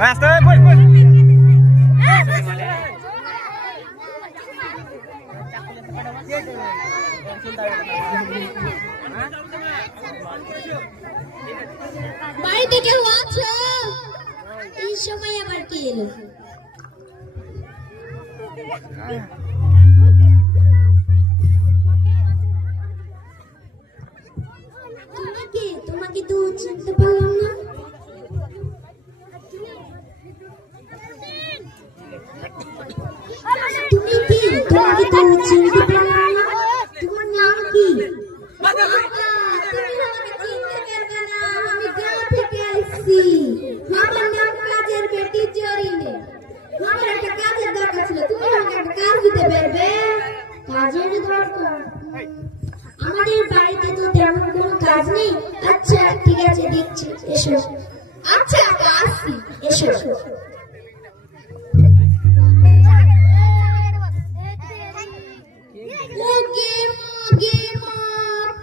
Aste, boy, boy. বাড়িতে কেউ আছো? এই সময় আবার কি এলো? তোমাকে তো চিনতে পারলাম না। তুমি কি? তোমাকে তো চিনতে পারলাম না। তোমার নাম কি? তুমি আমাকে চিনতে পারবে না। আমি গ্রাম থেকে আসছি। আমার নাম কাজের বেটি জরিনে। আমার একটা কাজের দরকার ছিল। তুমি আমাকে একটা কাজ দিতে পারবে? কাজের দরকার? আমাদের বাড়িতে তো তেমন কোনো কাজ নেই। আচ্ছা ঠিক আছে, দেখছি। এসো। আচ্ছা আসছি, এসো।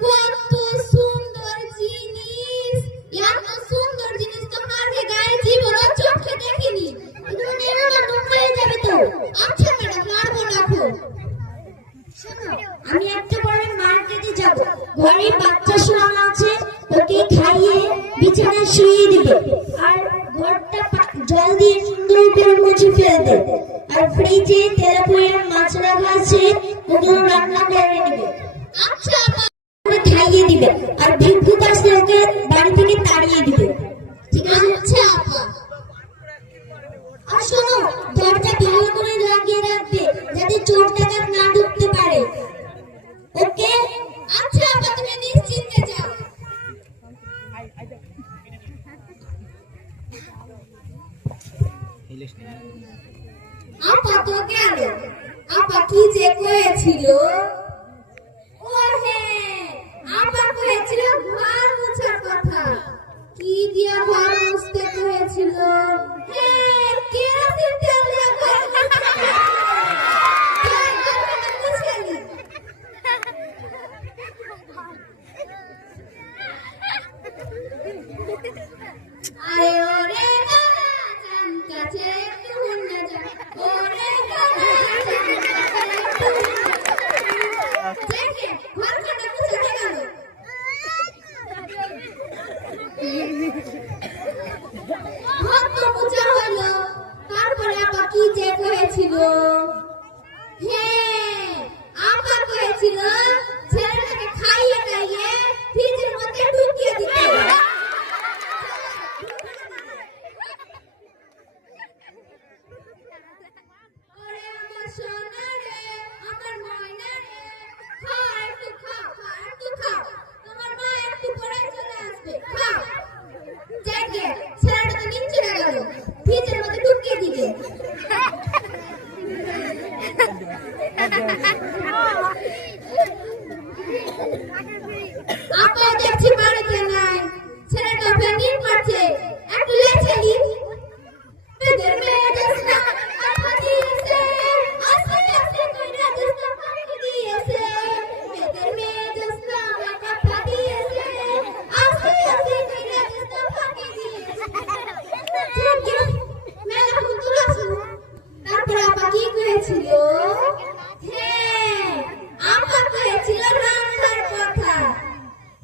কত সুন্দর জিনিস! এত সুন্দর জিনিস তো মাঝে গায়ে জীবনে চোখে দেখিনি। হয়ে যাবে তো। আচ্ছা ম্যাডাম, মারবো রাখো। আমি একটা পরে মার্কেটে যাব। ঘরে বাচ্চা শোয়ানো আছে, ওকে খাইয়ে বিছানায় শুইয়ে দিবে। আর ঘরটা জল দিয়ে সুন্দর করে মুছে ফেলবে। আর ফ্রিজে তেলাপিয়া মাছ রাখা আছে, ওগুলো রান্না করে নেবে। আচ্ছা, ওকে খাইয়ে দিবে। আর ভিক্ষুক আসলে ওকে বাড়ি থেকে তাড়িয়ে দিবে। ঠিক আছে? আচ্ছা আপা। আর শোনো, দরজা ভালো করে লাগিয়ে রাখবে যাতে চোর ডাকাত না ঢুকতে পারে। ওকে? আচ্ছা আপা, তুমি নিশ্চিন্তে যাও। আপা তো গেল। আপা কি যে কয়েছিল? ও হ্যাঁ, আপা কয়েছিল ঘর মুছার কথা। কি দিয়া ঘর মুছতে কয়েছিল? হ্যাঁ, কেরোসিন তেল দিয়ে ঘর মুছতে। আরে ওরে গানা চান কাছে একটু না যা। ওরে গানা চান কাছে একটু দেখে ঘরখানা মুছতে গেল। ঘর তো মুছা হলো, তারপরে আপা কি যে করেছিল? হ্যাঁ, আপা করেছিল ছেলেটাকে খাইয়ে খাইয়ে ফ্রিজের মধ্যে ঢুকিয়ে দিতে। আপা দেখছি বাড়িতে নাই। ছেলেটা প্যানিক করছে। একটু লেচেলি বেদের মেয়ে দেশনা আপা দিয়েছে। আস্তে আস্তে কইরা দেশনা ফাঁকি দিয়েছে। বেদের মেয়ে দেশনা আপা দিয়েছে। আস্তে আস্তে কইরা দেশনা ফাঁকি দিয়েছে। মেলা হুতুল আছে। তারপর আপা কি করেছিল? হ্যাঁ, আপা করেছিল রান্নার কথা।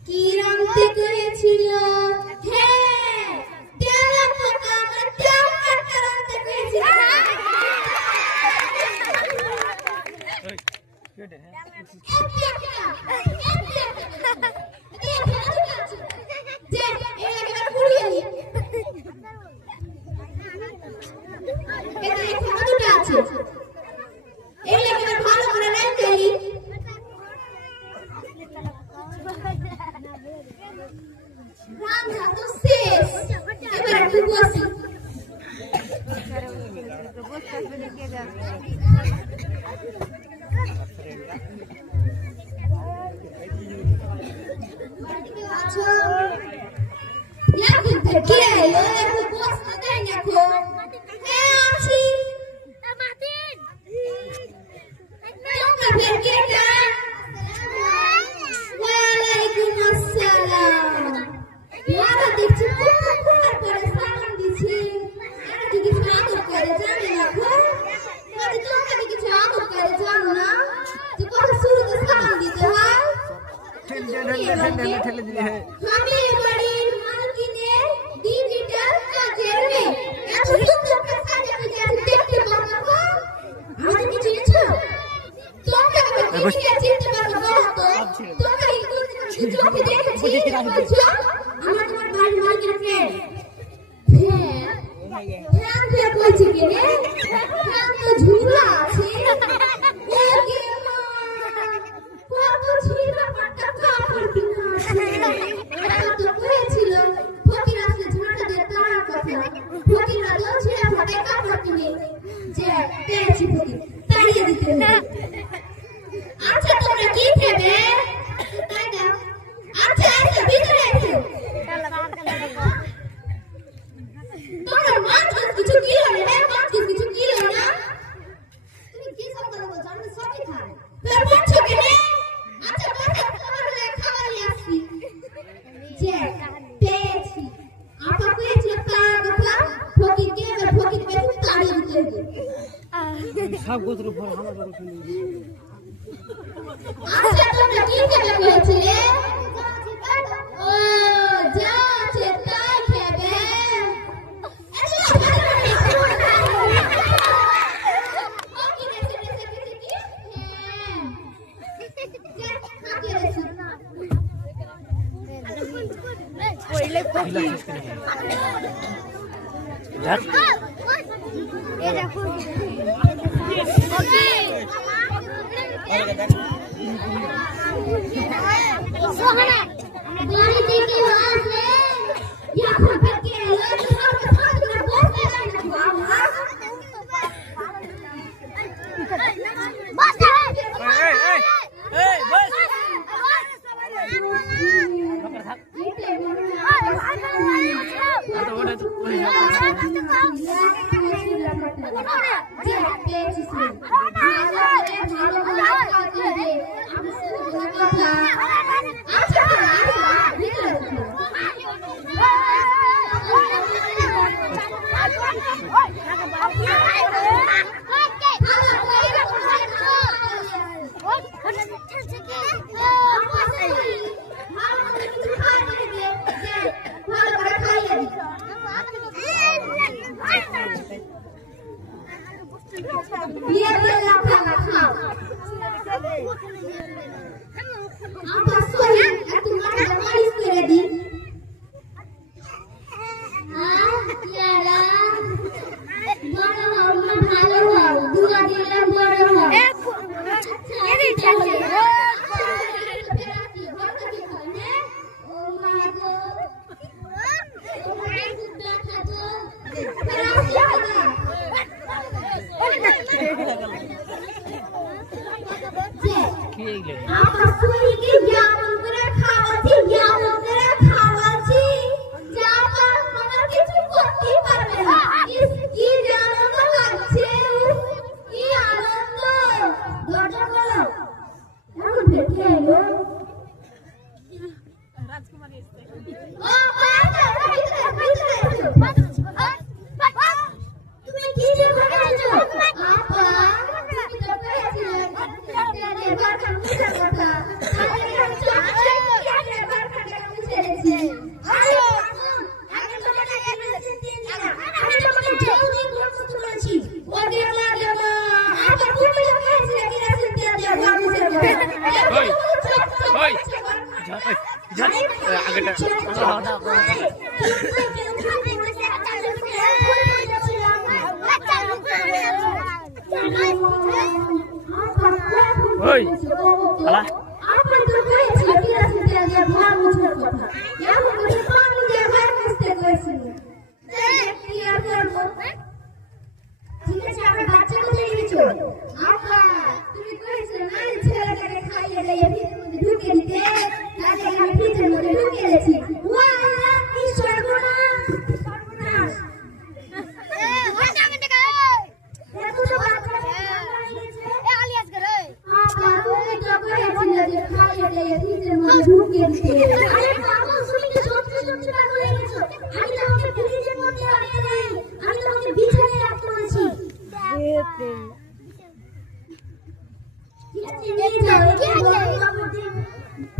কি রাঁধতে করেছিল? হ্যাঁ, তেলা পোকা আমার তেল কাটতে রাঁধতে করেছিল। ভালো করে রাখতে রান্না তো শেষ। এবার একটু বসি। এখন থেকে এলো, একটু বসতে দেয় এখন। হ্যাঁ আছি। তোমরা ফের কেটা? ওয়ালাইকুম আসসালাম। দেখছি পরে সালাম দিছি। আমি বাড়ির মালকিনের ডিজিটাল কাজের মেয়ে। এত সুন্দর কাজ আমি দেখতে পারবো না। আমাদের কি চিনেছো? তোমরা আমাকে চিনতে পারবো না তো? তোমরা এই চোখে দেখেছি বলছো? আমরা তোমার বাড়ির মালকিনের ফ্রেন্ড। ফ্রেন্ড কে বলছি কি রে? ফ্রেন্ড তো ঝুলা আছে। ওকে মা কত ছিল পাটা কাপড় কিনা আছে। এটা তো করেছিল ফকির আসলে ঝাঁটা দিয়ে তার কথা। ফকির রাজা ছিল ফাটা কাপড় কিনে যে পেয়েছি ফকির তাড়িয়ে দিতে হবে। আচ্ছা তোমরা কি খাবে? তাই না? আচ্ছা আচ্ছা ভিতরে এসো। তোমরা মাছ কিছু কিলো না মাছ কিছু কিলো না তুমি কি সব কথা বলছো? আমি সবই খাই। তোর বলছো কি রে? আচ্ছা কথা তোমার খাবার নিয়ে আসছি। যে পেয়েছি আপা পেয়েছিল তার কথা ফকিরকে এবার ফকিরকে তাড়িয়ে দিতে হবে। সব গোত্র ফল আমার কথা শুনি। আচ্ছা তোমরা কি খেতে পেয়েছিলে? ও যা আছে তাই খেবে। বাড়িতে কি আছে? এখন থেকে এলো সব খাবার বসে নাই না বাবা।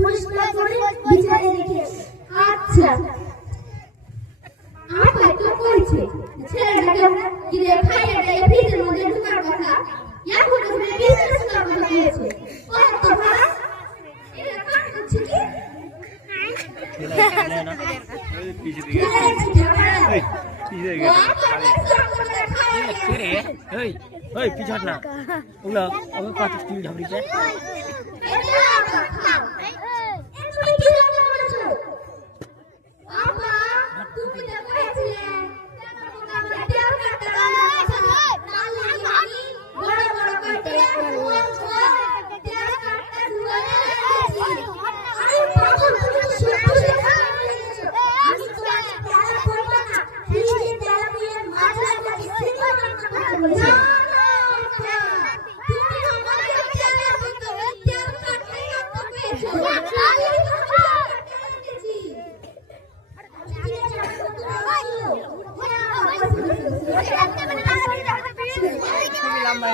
পরিষ্কার করে বলছে ছেলেটাকে কি রে খাইয়ে দেয় ফ্রিজের মধ্যে ঢুকার কথা এখন তুমি বিজনেস করার কথা বলছো কত ভাড়া এটা কাজ করছে কি পিছাট না ওগুলো আমি কত স্টিল ঝাপড়ি যায় লম্বা